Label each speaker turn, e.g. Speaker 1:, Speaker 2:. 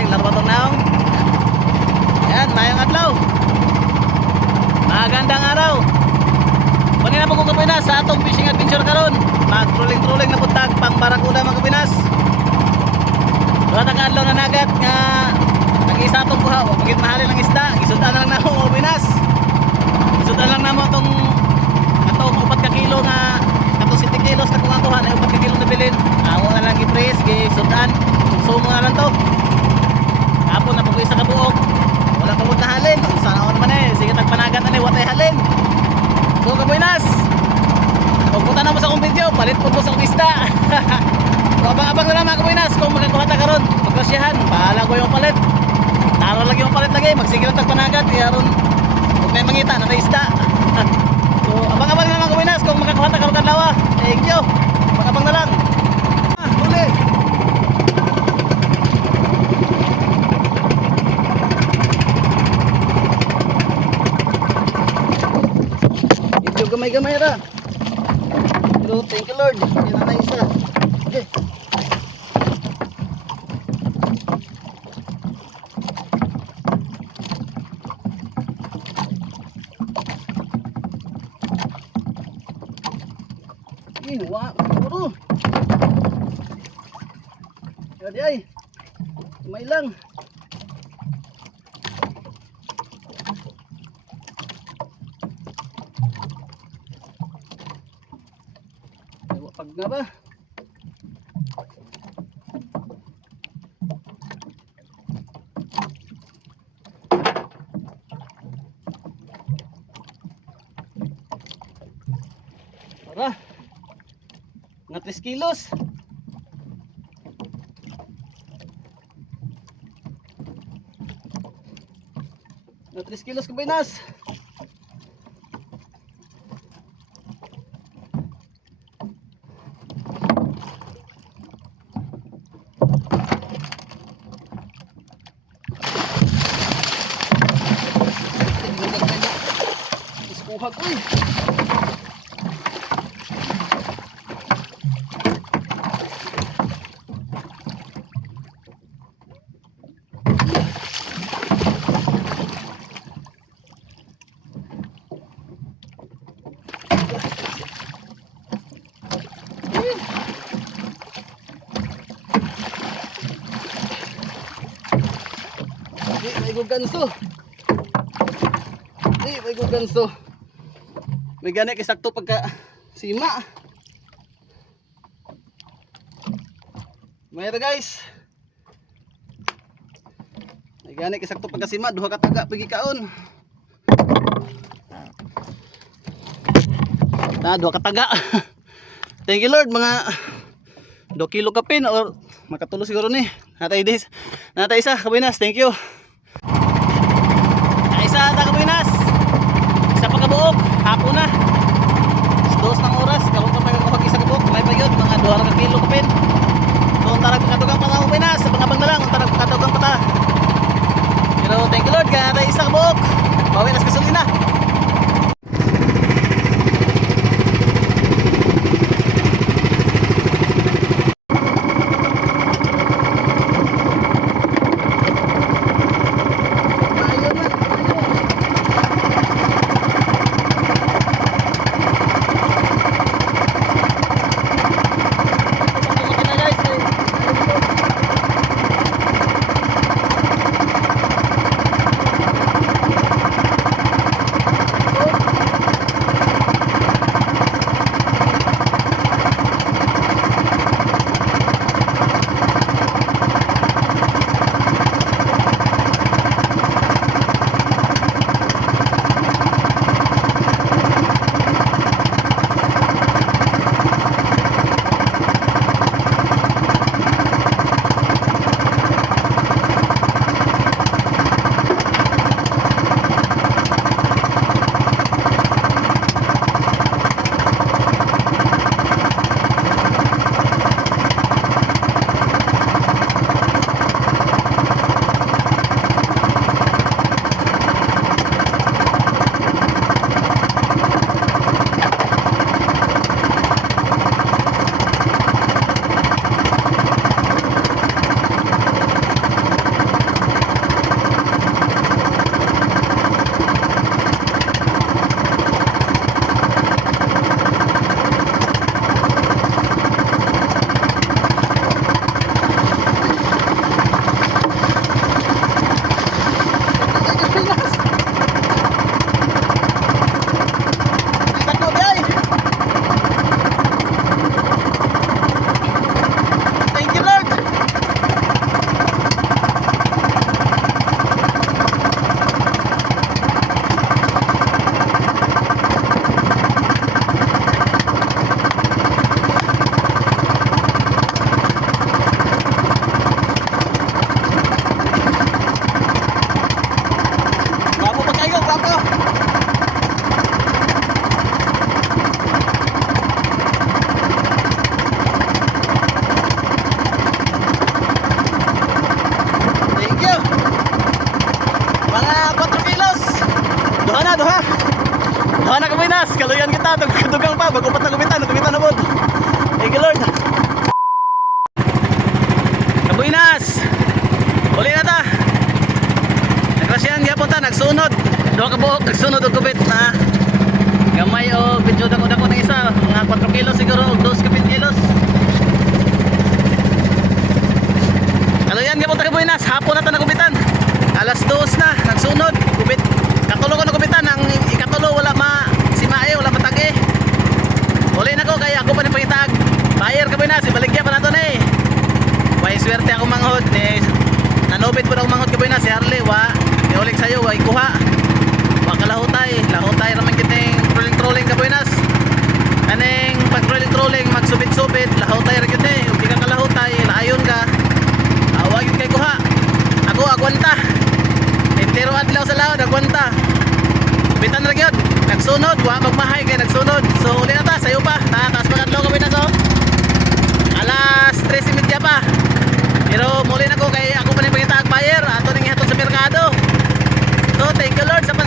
Speaker 1: Ay, larbatong naong. Ayan, mayang adlaw. Magandang araw. Pagin na po kong kapinas sa atong fishing adventure karon. Mag-trolling-trolling na puntag pang Barakuda mga kapinas. Wala na kaadlaw na nagat nga nag-isa atong buha. Huwag maging mahalin ng isda. Isudan na lang na ako mga kapinas. Isudan lang na mo itong atong upat ka kilo nga katong 70 kilos na kung ako na upat ka kilo na bilin. Ako na lang i-press, isudan. Sumo na lang to. Kapon na pag-isa ka buok. Wala pa na halin. Sana ako naman na eh. Watay halin. So kabuinas. Kung punta na mo sa akong video, palit po po sa akong isda. so abang-abang na lang mga kabuinas. Kung magkakuha ta karon, magkasyahan. Bahala ko yung palit. Naro lagi yung palit lagi. Magsige lang tagpanagat. Iyaron. Kung may mangita na isda. so abang-abang na lang mga kabuinas. Kung magkakuha ta karon kadlawa. Thank you. Abang-abang na lang. Ah, huli. Medyo gamay-gamay ra. Pero thank you Lord. Yan na isa. Okay. Iwa, puro. Jadi ay. May lang. Ewa pag nga ba? Tara. Mga 3 kilos. Mga 3 kilos kabinas. Iskuha ko eh. Di, may guganso. Di, may guganso. May gani kay pagka sima. Mayra guys. May gani kay pagka sima, duha ka taga pigi kaon. Na duha ka taga. Thank you Lord mga 2 kilo kapin or makatulo siguro ni. Natay dis. Natay isa kabinas. Thank you. Ay, isa ta kabinas. Isa pa kabuok. Hapon na. Dos ng oras. Karon pa pagkakahag isa kabuok. May pa yun. Mga 2 ka kilo kapin. Kung tarag katugang pa ng kabinas. Abang-abang na lang. Tarag katugang pa ta. Pero thank you Lord. Kaya natay isa kabuok. Bawi nas kasulina. na, duha. Duha na kami nas, kaluyan kita, dugang pa, bago pat na gumitan, gumitan na po. Thank you Lord. Kabuinas! Uli na ta! Nagrasyan, gapon nagsunod. Duha ka buhok, nagsunod og gubit na gamay o video dako dako na isa, mga 4 kilos siguro, og 2 kapit kilos. Kaluyan, gapon ta kabuinas, hapon na ta nagubitan. swerte ako manghod ni nanubit po na ako manghod kapoy na si Harley wa iulik sayo wa ikuha. Wa kalahutay lahutay raman kiting trolling trolling kapoy nas kaning pag trolling trolling magsubit subit lahutay ra gyud eh. Thank you Lord sa